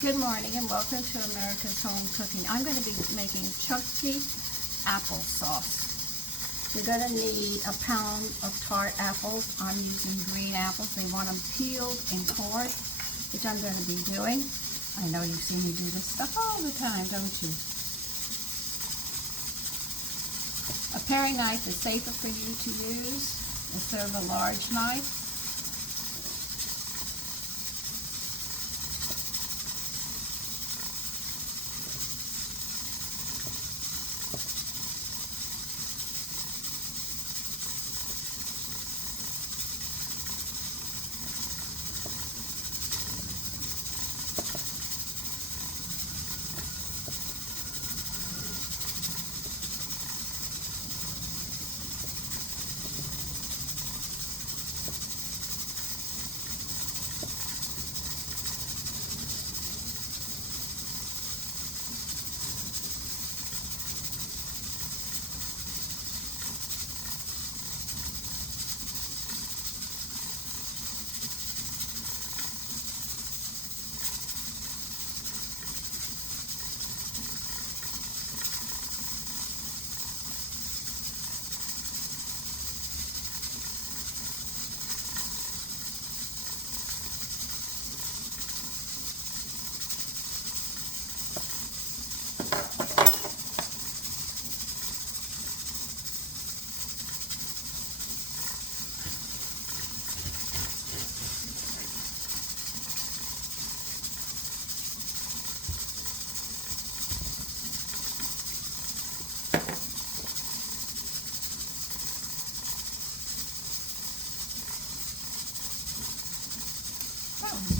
Good morning and welcome to America's Home Cooking. I'm going to be making chunky applesauce. You're going to need a pound of tart apples. I'm using green apples. They want them peeled and cored, which I'm going to be doing. I know you see me do this stuff all the time, don't you? A paring knife is safer for you to use instead of a large knife.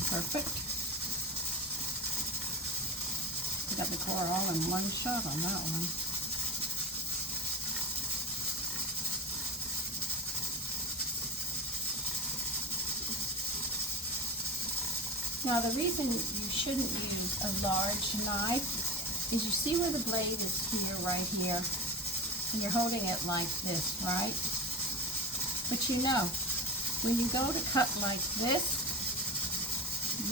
Perfect. I got the core all in one shot on that one. Now the reason you shouldn't use a large knife is you see where the blade is here, right here, and you're holding it like this, right? But you know, when you go to cut like this,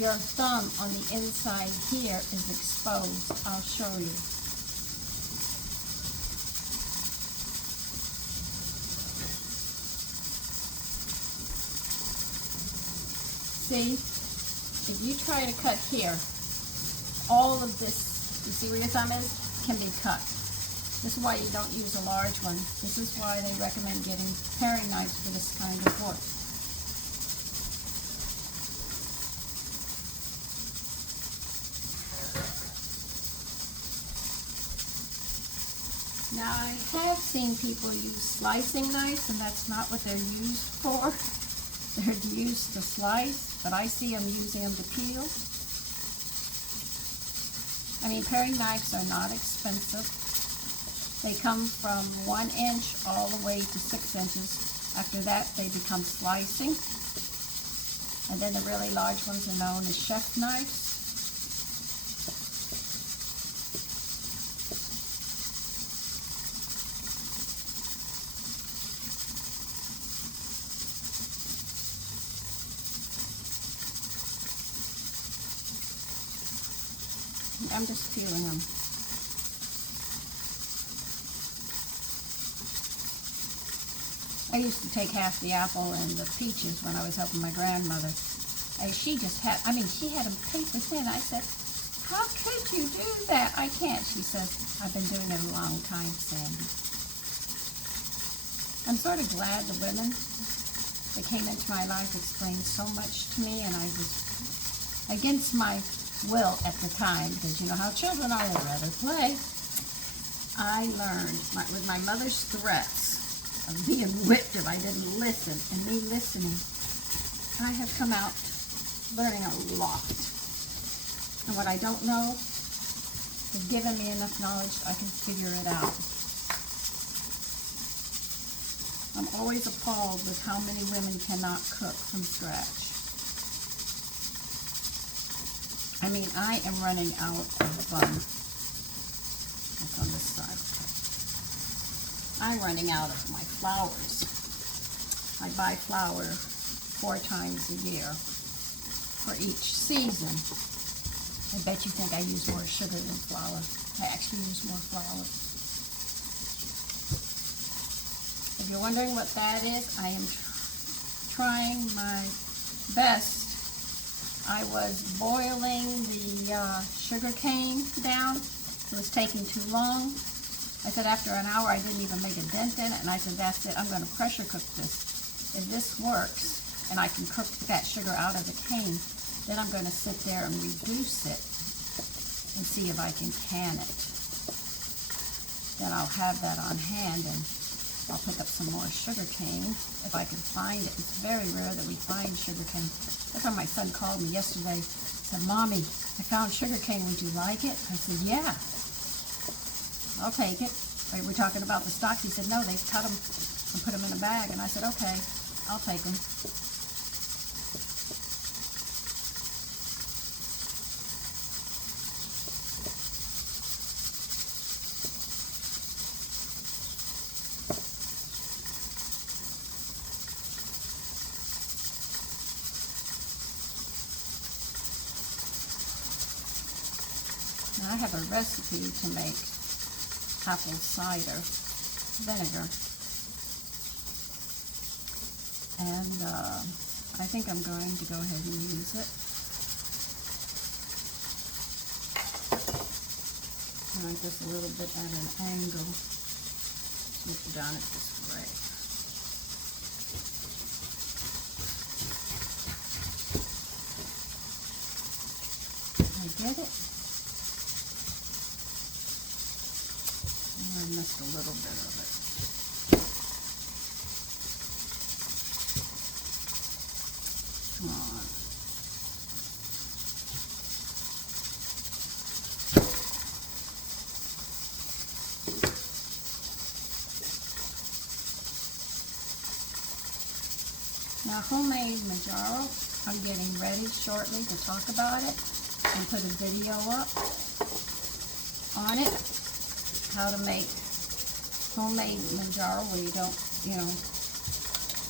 your thumb on the inside here is exposed. I'll show you. See, if you try to cut here, all of this, you see where your thumb is, can be cut. This is why you don't use a large one. This is why they recommend getting paring knives for this kind of work. Now, I have seen people use slicing knives, and that's not what they're used for. They're used to slice, but I see them using them to peel. I mean, paring knives are not expensive. They come from 1 inch all the way to 6 inches. After that, they become slicing. And then the really large ones are known as chef knives. I'm just peeling them. I used to take half the apple and the peaches when I was helping my grandmother. And she just had, she had them paper thin. I said, how could you do that? I can't. She says, I've been doing it a long time, Sandy. I'm sort of glad the women that came into my life explained so much to me, and I was against my will at the time, because you know how children are, they'd rather play. I learned with my mother's threats of being whipped if I didn't listen, and me listening, I have come out learning a lot. And what I don't know has given me enough knowledge I can figure it out. I'm always appalled with how many women cannot cook from scratch. I mean, I am running out of, what's on this side? Okay. I'm running out of my flowers. I buy flour 4 times a year for each season. I bet you think I use more sugar than flour. I actually use more flour. If you're wondering what that is, I am trying my best. I was boiling the sugar cane down. It was taking too long. I said after an hour I didn't even make a dent in it, and I said that's it, I'm going to pressure cook this. If this works and I can cook that sugar out of the cane, then I'm going to sit there and reduce it and see if I can can it. Then I'll have that on hand, and I'll pick up some more sugar cane if I can find it. It's very rare that we find sugar cane. That's why my son called me yesterday. He said, Mommy, I found sugar cane. Would you like it? I said, yeah. I'll take it. We're talking about the stalks. He said, no, they cut them and put them in a bag. And I said, okay, I'll take them. Now I have a recipe to make apple cider vinegar, and I think I'm going to go ahead and use it. Like this a little bit at an angle. Look down it this way. I get it. I missed a little bit of it. Come on. Now, homemade Manjaro, I'm getting ready shortly to talk about it and put a video up on it. How to make homemade Manjaro where you don't,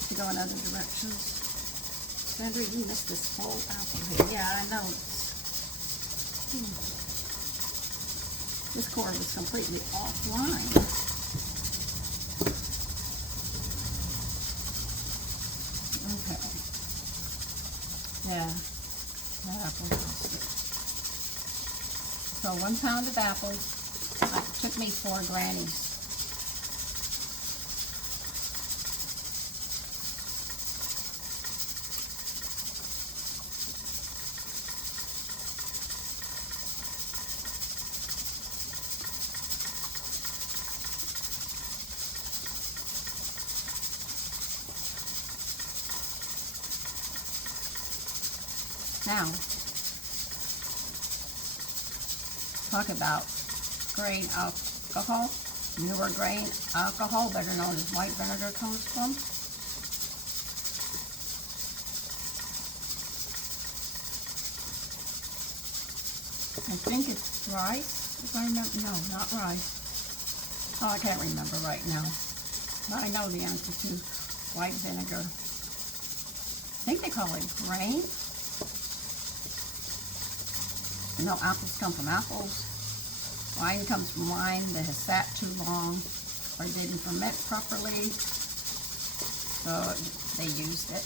to go in other directions. Sandra, you missed this whole apple here. Yeah, I know. This cord was completely offline. Okay. Yeah, that apple was good. So 1 pound of apples. It took me 4 grannies. Now, talk about grain alcohol, newer grain alcohol, better known as white vinegar, comes from. I think it's rice, if I remember. No, not rice. Oh, I can't remember right now. But I know the answer to white vinegar. I think they call it grain. Apples come from apples. Wine comes from wine that has sat too long or didn't ferment properly, so they used it.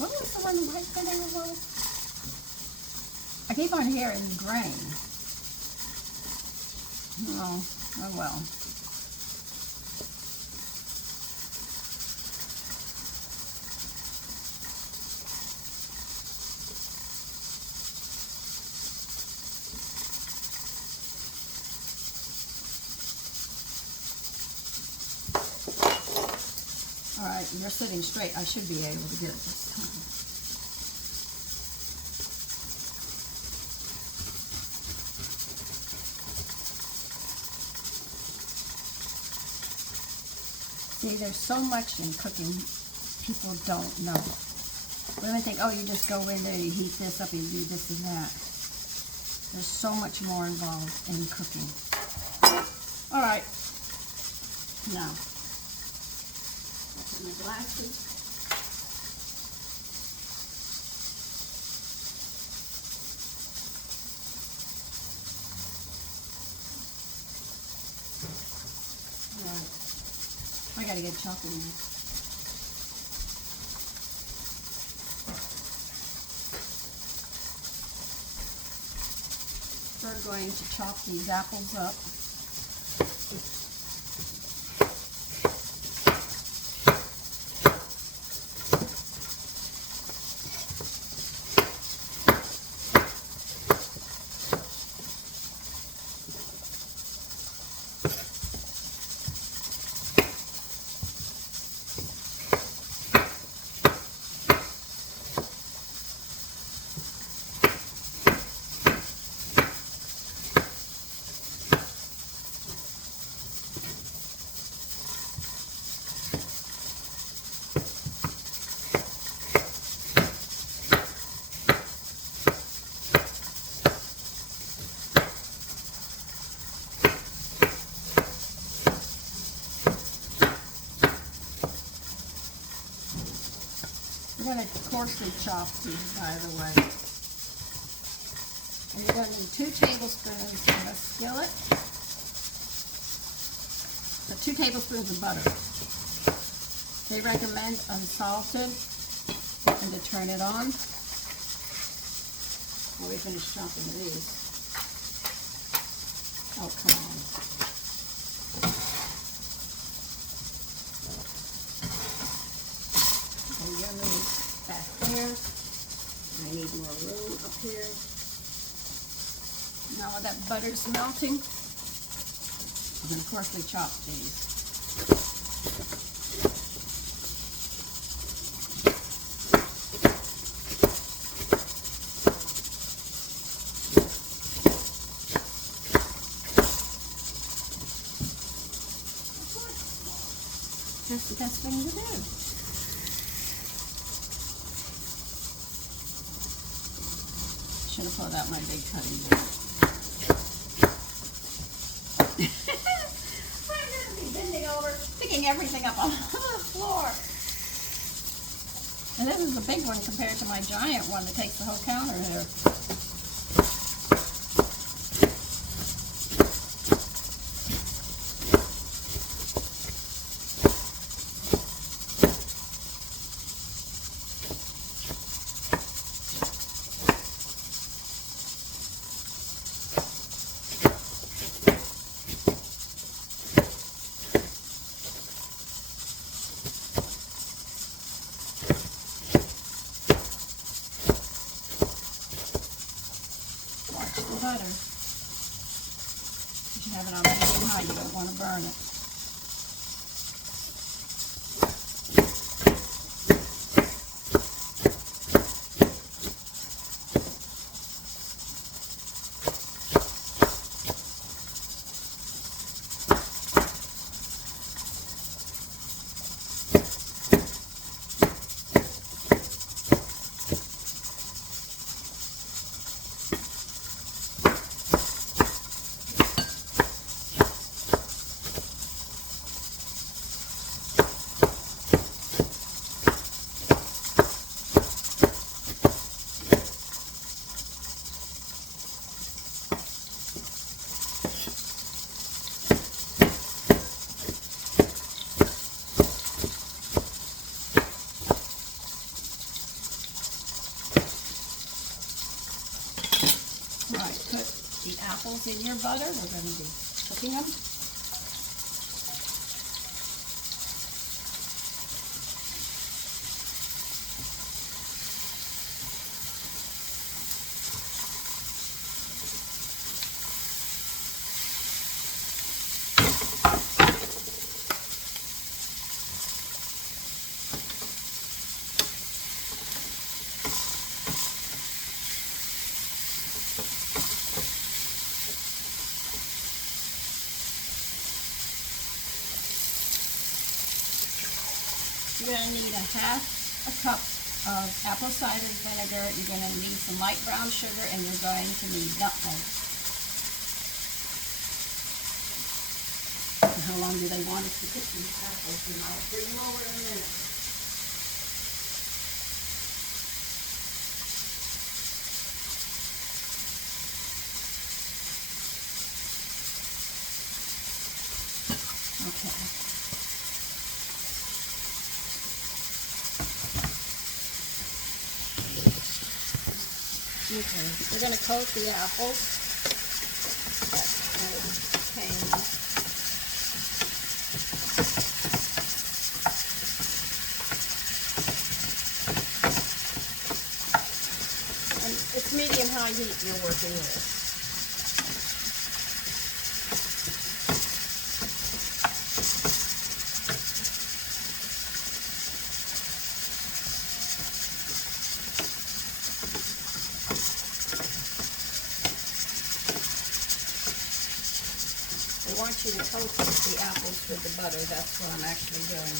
What was the one white vinegar was? I keep on hearing grain. Oh well. Alright, you're sitting straight. I should be able to get it this time. See, there's so much in cooking people don't know. Women think, oh, you just go in there, you heat this up, you do this and that. There's so much more involved in cooking. Alright, now. My glasses. gotta get chopping now. We're going to chop these apples up. I'm going to coarsely chop these, by the way. And you're going to need 2 tablespoons in a skillet, 2 tablespoons of butter. They recommend unsalted, and to turn it on while we finish chopping these. Oh, come on. Back there. I need more room up here. Now that butter's melting, I'm going to coarsely chop these. That's the best thing to do. Should have pulled out my big cutting board. I'm going to be bending over, picking everything up on the floor. And this is a big one compared to my giant one that takes the whole counter here. Butter. You should have it on medium high. You don't want to burn it. The apples in your butter. We're going to be cooking them. You're going to need a half a cup of apple cider vinegar. You're going to need some light brown sugar, and you're going to need nutmeg. And how long do they want us to cook these apples? And I'll bring them over in a minute. Okay. Okay, we're going to coat the apples. And it's medium-high heat you're working with. I want you to coat the apples with the butter. That's what I'm actually doing.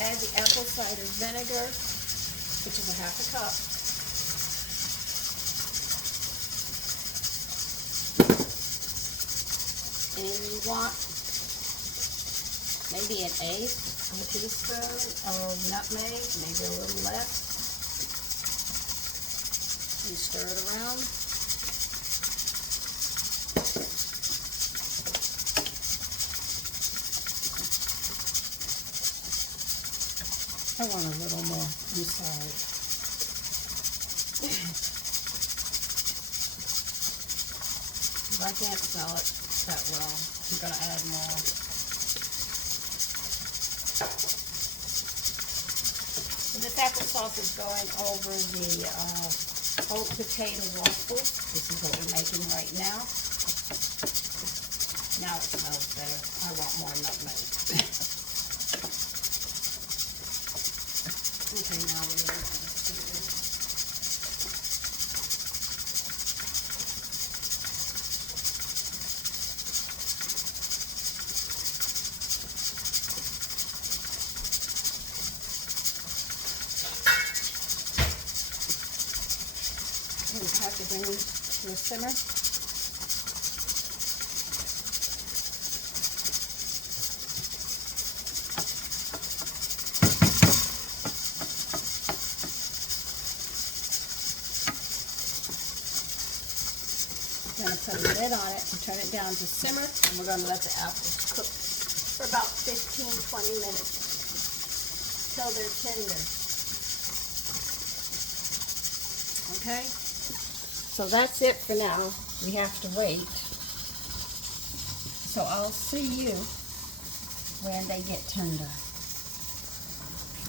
Add the apple cider vinegar, which is a half a cup. And you want maybe an eighth of a teaspoon of nutmeg, maybe a little less. You stir it around. I want a little more. I'm sorry. If I can't smell it that well, I'm going to add more. And this applesauce is going over the oat potato waffles. This is what we're making right now. Now it smells better. I want more nutmeg. Okay, now we're going to have to bring it to a simmer. We're going to put a lid on it and turn it down to simmer, and we're going to let the apples cook for about 15-20 minutes till they're tender. Okay? So that's it for now. We have to wait. So I'll see you when they get tender.